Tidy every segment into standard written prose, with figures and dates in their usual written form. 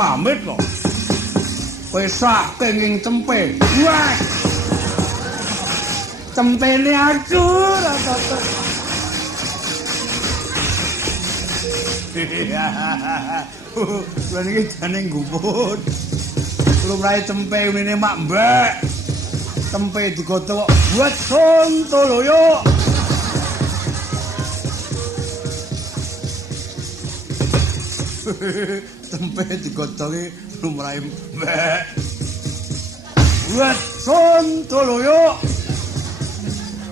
pamit kok. Kowe sak kenging cempe. Wah. Cempene aku rata. Lah niki jane nggumput. Lumrahe cempe ngene mak mbak. Tempe digodhog buat Sontoloyo. Tempe digodhogi lumrahe mbak. Buat Sontoloyo.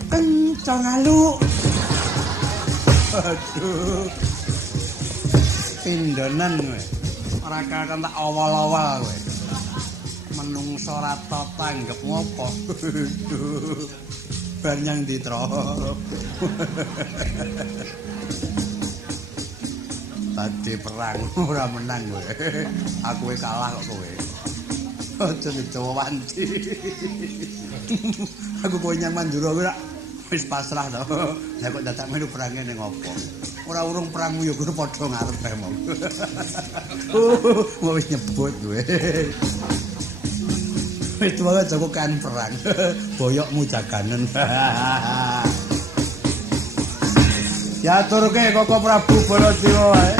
Kencang alu. Aduh. Pindonan kowe. Ora kakek tak awal-awal kowe. Menungso rata tanggep ngopo. Banyang ditro. Tadi perang ora menang kowe. Aku kalah kok kowe. Aja dicoba wanti. Aku kowe nyang Mandura kowe wis pasrah to. Lah kok dadak melu perange ning opo? Ora urung perangmu ya kudu padha ngarep ae mong. Wis nyebut kowe. Wis wae jago kan perang. Boyokmu jaganen. Ya turke Koko Prabu Baladewa wae.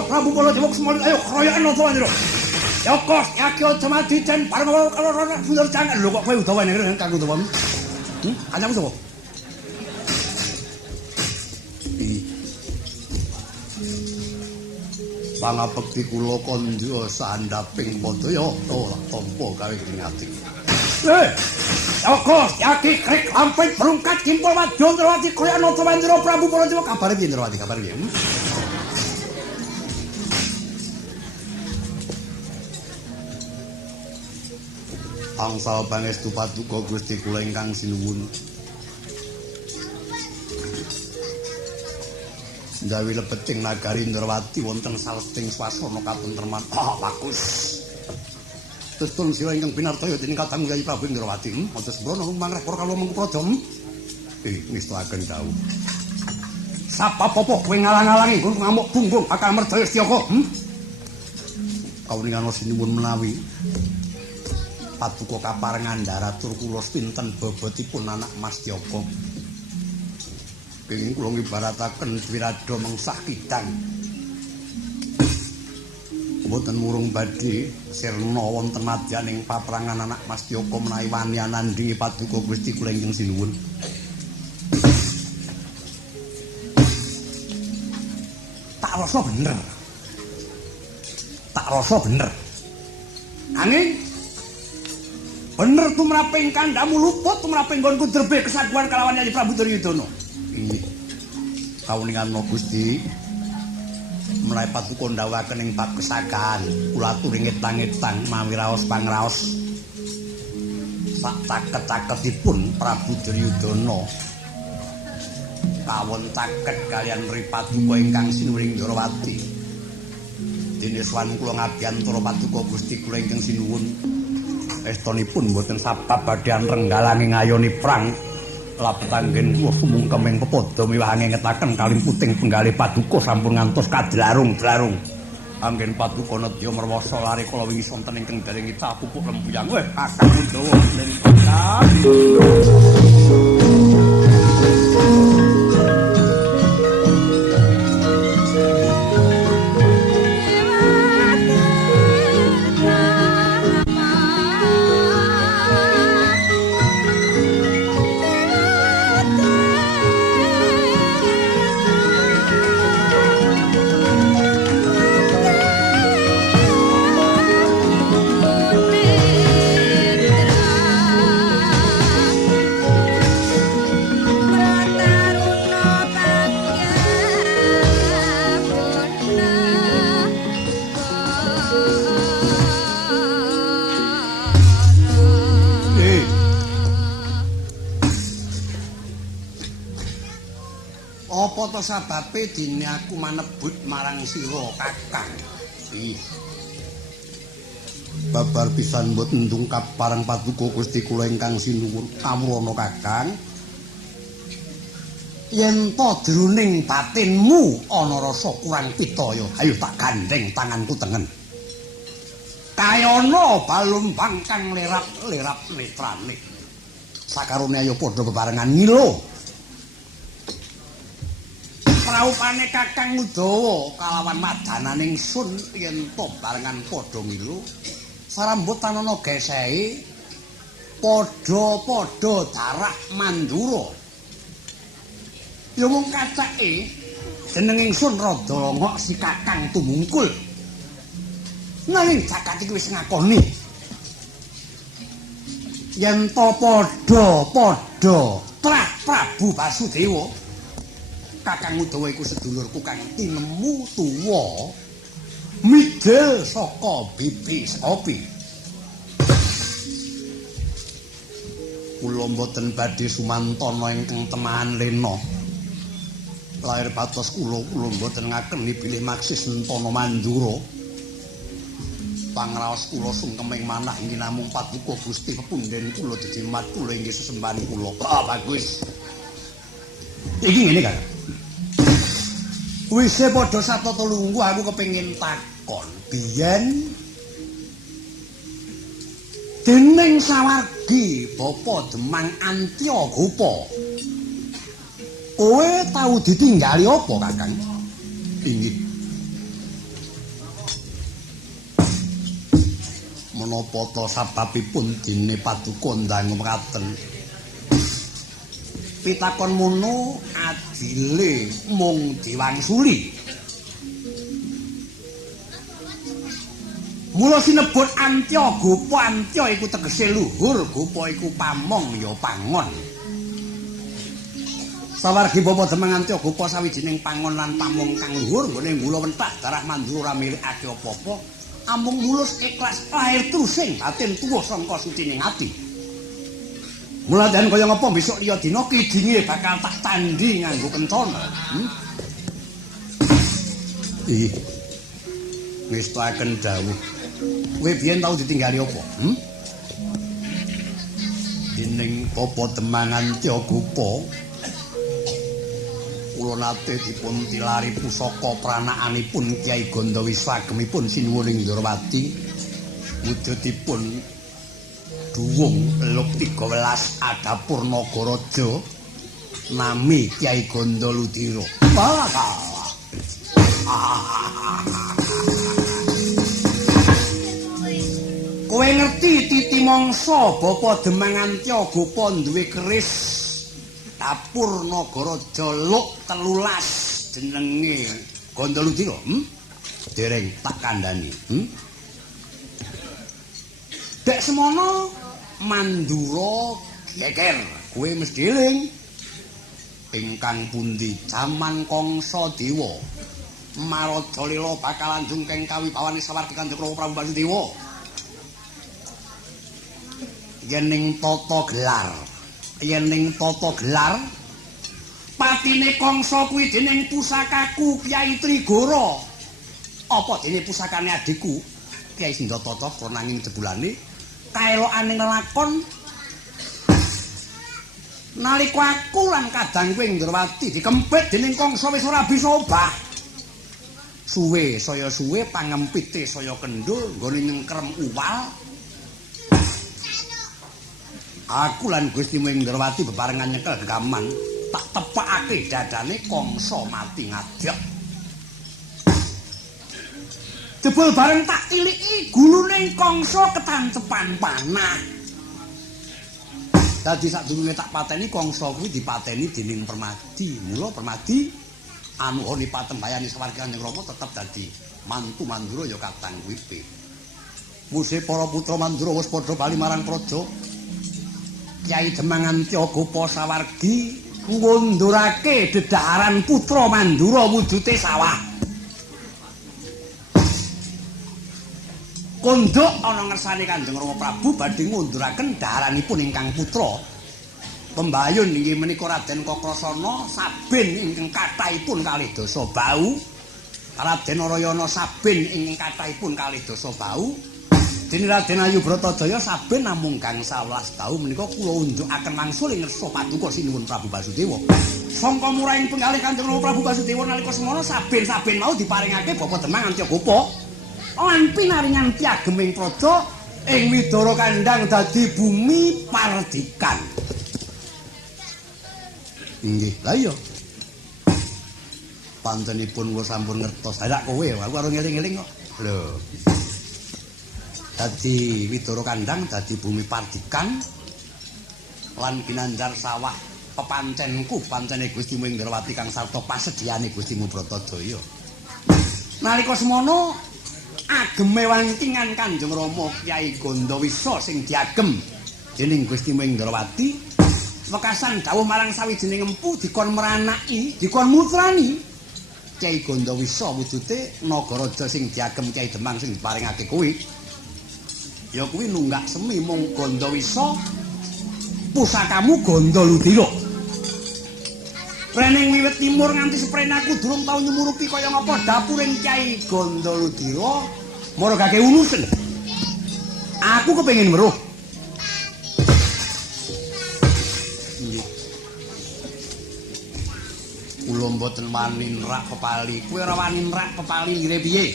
Prabu Baladewa Semoli ayo kroyokan Notowandira. Ya kos yaki aja mati den bareng karo bener jangan lho kok kowe udawane kanggo Udawa. Kancamu sapa? Pangabekti kula kandha sandhaping padaya ora tampa gawe ngati. Ya kos yaki krek lampit berungkat kimpul wadya Ndrawati kroyokan Notowandira Prabu Baladewa kabare piye Ndrawati kabare piye? Angsal pangestu paduka Gusti kula ingkang sinuwun. Ndawi lebeting nagari Ndrawati wonten salesting swasana katentreman. Bagus. Tutun sira ingkang pinartoya dening Kadang Kyai Prabu Ndrawati. Atus mrono mangreh para kala mengkupraja. Ngestakaken dawuh. Sapa popo kowe ngalang-alangi nggon ngamuk punggung akal merdaya Setyaka? Kauningan sinuwun menawi paduka kaparengan ndaratur kula pinten bobotipun anak Mas Tyaka. Kenging kula ngibarataken wirada mengsah kidang. Mboten murung badhe sirna wonten madyaning paprangan anak Mas Tyaka menawi wani anandhingi paduka Gusti kula ingkang sinuwun. Tak rasa bener. Angin bener tumraping kandhamu luput tumraping nggonku derbe kesaguhan kalawan Nyai Prabu Duryudana. Inggih. Kauningan Gusti menawi paduka ndhawuhaken ing bab kesagaan kula aturi ngetang-ngetang mawi raos pangraos sak caket-caketipun Prabu Duryudana kawon caket kalian Paduka ingkang sinuwuning Ndrawati. Dene swan kula ngabiyantara paduka Gusti kula ingkang sinuwun. Estunipun boten sabab badhe renggalangi ngayoni prang lapetanggen kula sumung kemeng pepodo miwah ngengetaken kalimputing penggalih paduka sampun ngantos kadlarung-dlarung. Anggen paduka nedya merwasa lari kala wingi sonten ingkang dereng cah pupuk lempuyang. Weh kakang Udawa dening kakang. Apa to sababe dene aku manebut marang sira Kakang? Ih. Babar pisan mboten ndungkap parang paduka Gusti kula ingkang sinuwun kawula Kakang. Yen to jroning batinmu ana rasa kurang pitaya, ayo tak gandeng tanganku tengen. Kayana balumbang kang lerap-lerap netrane. Sakarone ayo padha bebarengan ngilo. Praupane Kakang Udawa kalawan madananing sun yen to barengan padha ngilo. Sarambutan ana gesehe padha-padha darak Mandura. Ya mung kacake jeneng ingsun rada ngok si Kakang tumungkul. Nanging jagat iki wis ngakoni yen to padha-padha trah Prabu Basudewa Kakang Udawa iku sedulurku kang tinemu tuwa midil saka bibi Sopi. Kula mboten badhe sumantana ingkang temahan lena. Lair patos kula mboten ngakeni bilih maksis Nentana Mandura. Pangraos kula sungkeming manah inggih namung paduka Gusti pepunden kula dijimat kula inggih sesembahan kula. Ah bagus. Iki ngene kan. Wis padha satata lungguh aku kepengin takon. Biyen dening sawargi Bapa Demang Antyagopa. Kowe tau ditinggali apa, Kakang? Inggih. Menapa ta sababipun dene paduka ndang mekaten? Pitakon mono adile mung diwangsuli. Mula sinebut Antyagopa, Antya iku tegese luhur, Gopa iku pamong ya pangon. Sawargi Bapa Demang Antyagopa sawijining pangon lan pamong kang luhur nggone mula wentak darah Mandura milikake apa-apa. Amung mulus ikhlas lahir trusing batin tuwuh sangka sucining ati. Mula dan kaya ngapa besok liya dina kidinge bakal tak tandhi nganggo kencana. Ih. Ngestaken dawuh. Kowe biyen tau ditinggali apa? Dening Bapa Demang Antyagopa kula nate dipun tilari pusaka pranakanipun Kyai Gandawisa agemipun Sinuwuning Ndrawati wujudipun duwung Eluk 13 Adapur Nagaraja nami Kyai Gandaludira. Kowe ngerti titi mangsa Bapa Demang Antyagopa duwe keris Dapur Nagaraja Eluk 13 jenenge Gandaludira. Dereng tak kandhani. Dek semono Mandura geger. Kowe mesti eling. Ingkang pundi jaman Kangsa Dewa. Maraja Lela bakal njungkeng kawibawane sawargi Kanjeng Prabu Basudewa. Yen ning tata gelar patine Kangsa kuwi dening pusakaku Kyai Trigara. Apa dene pusakane adikku Kyai Sindhatata prananging jebulane kaelokane lelakon nalika aku lan kadang kowe Ndrawati dikempit dening Kangsa wis ora bisa obah. Suwe saya suwe pangempite saya kendul nggone nyengkrem uwal. Aku lan Gusti Ndrawati bebarengan nyekel gegaman tak tepakake dadane Kangsa mati ngadeg. Jebul bareng tak tiliki gulune Kangsa ketancepan panah. Dadi sadurunge tak pateni Kangsa kuwi dipateni dening Permadi. Mula Permadi anuhane patembayane sawargi Kanjeng Rama tetep dadi mantu Mandura ya katang kuwi. Muse para putra Mandura wis padha bali marang praja. Kyai Demang Antyagopa sawargi ngundurake dedhaharan putra Mandura wujute sawah. Kondhok ana ngersane Kanjeng Rama Prabu badhe ngunduraken daharanipun ingkang putra. Pembayun inggih menika Raden Kakrasana saben ingkang kathahipun kalih dasa bau. Raden Narayana saben ingkang kathahipun kalih dasa bau. Dene Raden Ayu Bratadaya saben namung gangsal 11 taun menika kula unjukaken wangsul ing ngersa paduka sinuwun Prabu Basudewa. Sangka murahing penggalih Kanjeng Prabu Basudewa nalika semana saben-saben mau diparingake Bapa Demang Antyagapa lan pinaringan piageming praja ing Widara Kandhang dadi bumi pardikan. Inggih, lha iya. Panjenipun kula sampun ngertos. Lah kowe aku karo ngeling-eling kok. Lho. Dadi Widara Kandhang dadi bumi pardikan lan ginanjar sawah pepancenku pancene Gusti Mindrawati kang sarta pasedhiane Gusti Bratadaya. Nalika semana ageme wangkingan Kanjeng Rama Kyai Gandawisa sing diagem dening Gusti Mindrawati wekasan dawuh marang sawijining empu dikon meranaki, dikon mutrani Kyai Gandawisa wujude Nagaraja sing diagem Kyai Demang sing diparingake kuwi. Ya kuwi nunggak semi mung Gandawisa pusakamu Gandaludira. Rening wiwit timur nganti seprenaku durung tau nyumurupi kaya ngapa dapuring Kyai Gandaludira maragake ulusen. Aku kepengin weruh. Kula mboten wani nerak pepali. Kowe ora wani nerak pepali ngire piye?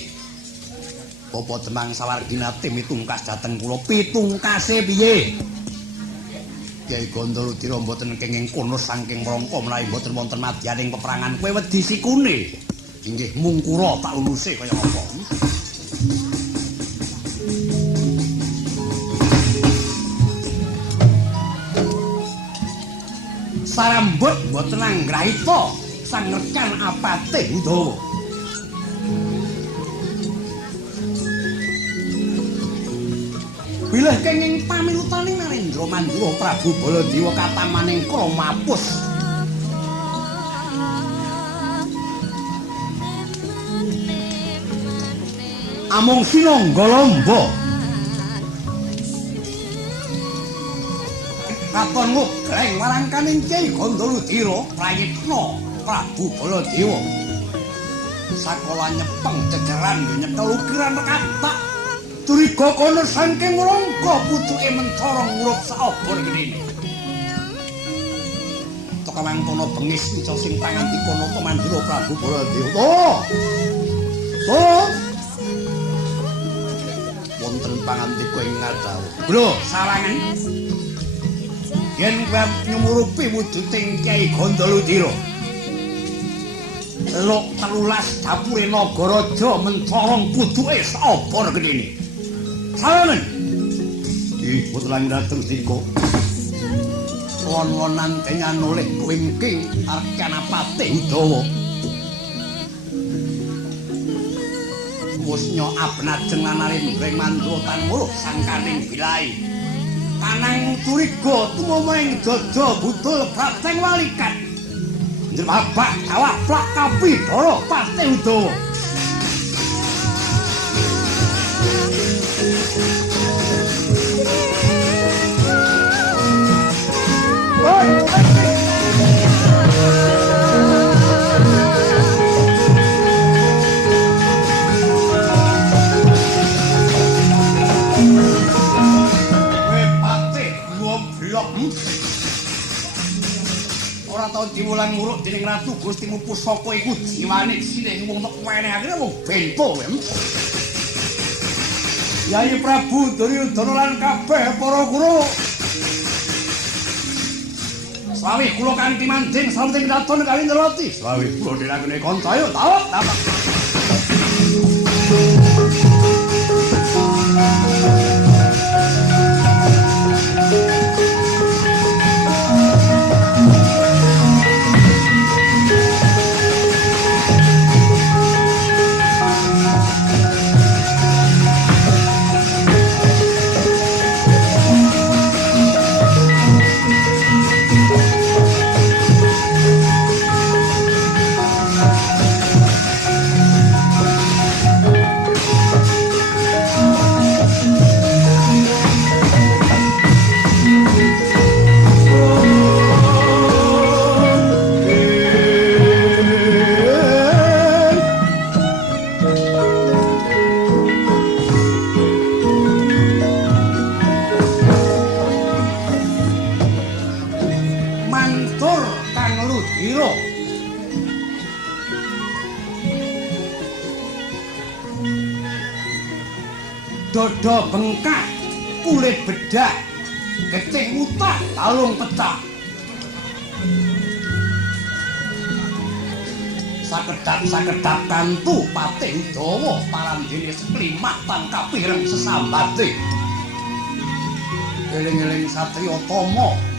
Bapa Demang Sawarginate mitungkas dhateng kula pitungkase piye? Kyai Gandaludira mboten kenging kono saking mrangka menawi mboten wonten madyaning peperangan kowe wedi sikune. Inggih mungkura tak uluse kaya apa. Sarambut mboten anggrahita sang rekan apate Udawa. Bilih kenging pamilutaning Narendra Mandura Prabu Baladewa katamaning Kramapus. Amung sinangga lamba. Katon ngugleng warangkaning Kyai Gandaludira prayitna Prabu Baladewa. Sakala nyepeng jejeran nyekel ukiran kathah. Curiga kono saking rangka pucuke Mentara ngurup saobor gedene. Tokawang kono bengis ica sing panganti kono Mandura Prabu Baladewa. Oh. Wonten pangantika ing ngadhawuh. Bro, sawangen. Yen kowe nyumurupi wujuding Kyai Gandaludira. Lok 13 dapure Nagaraja Mentara pucuke saobor gedene. Salamon. Ih, putelan dateng diko. Won-wonan kenyan oleh kuingking Arkanapate Udawa. Wus nyoap najeng lanarin breng mandura tan muluh sangkaning bilai. Kanang curiga tumomeng jaja budul bateng walikat. Njebabak kawah plak kapi dara Pate Udawa. Ora tau diwulang nguruk dening Ratu Gustimu Pusaka iku jiwane silih wong nek wenehake wong bento. Yai Prabu Duryudana lan kabeh para guru. Sawih kula kanthi manding sampun pitaton kali Ndrawati. Sawih kula dirakene kanca ayo tawak. ira dada bengkak kulit bedak kecing utak kalung pecah sakedap kantu patih Udawa parandene seklimak tangkapireng sesambate eling-eling satriya Tama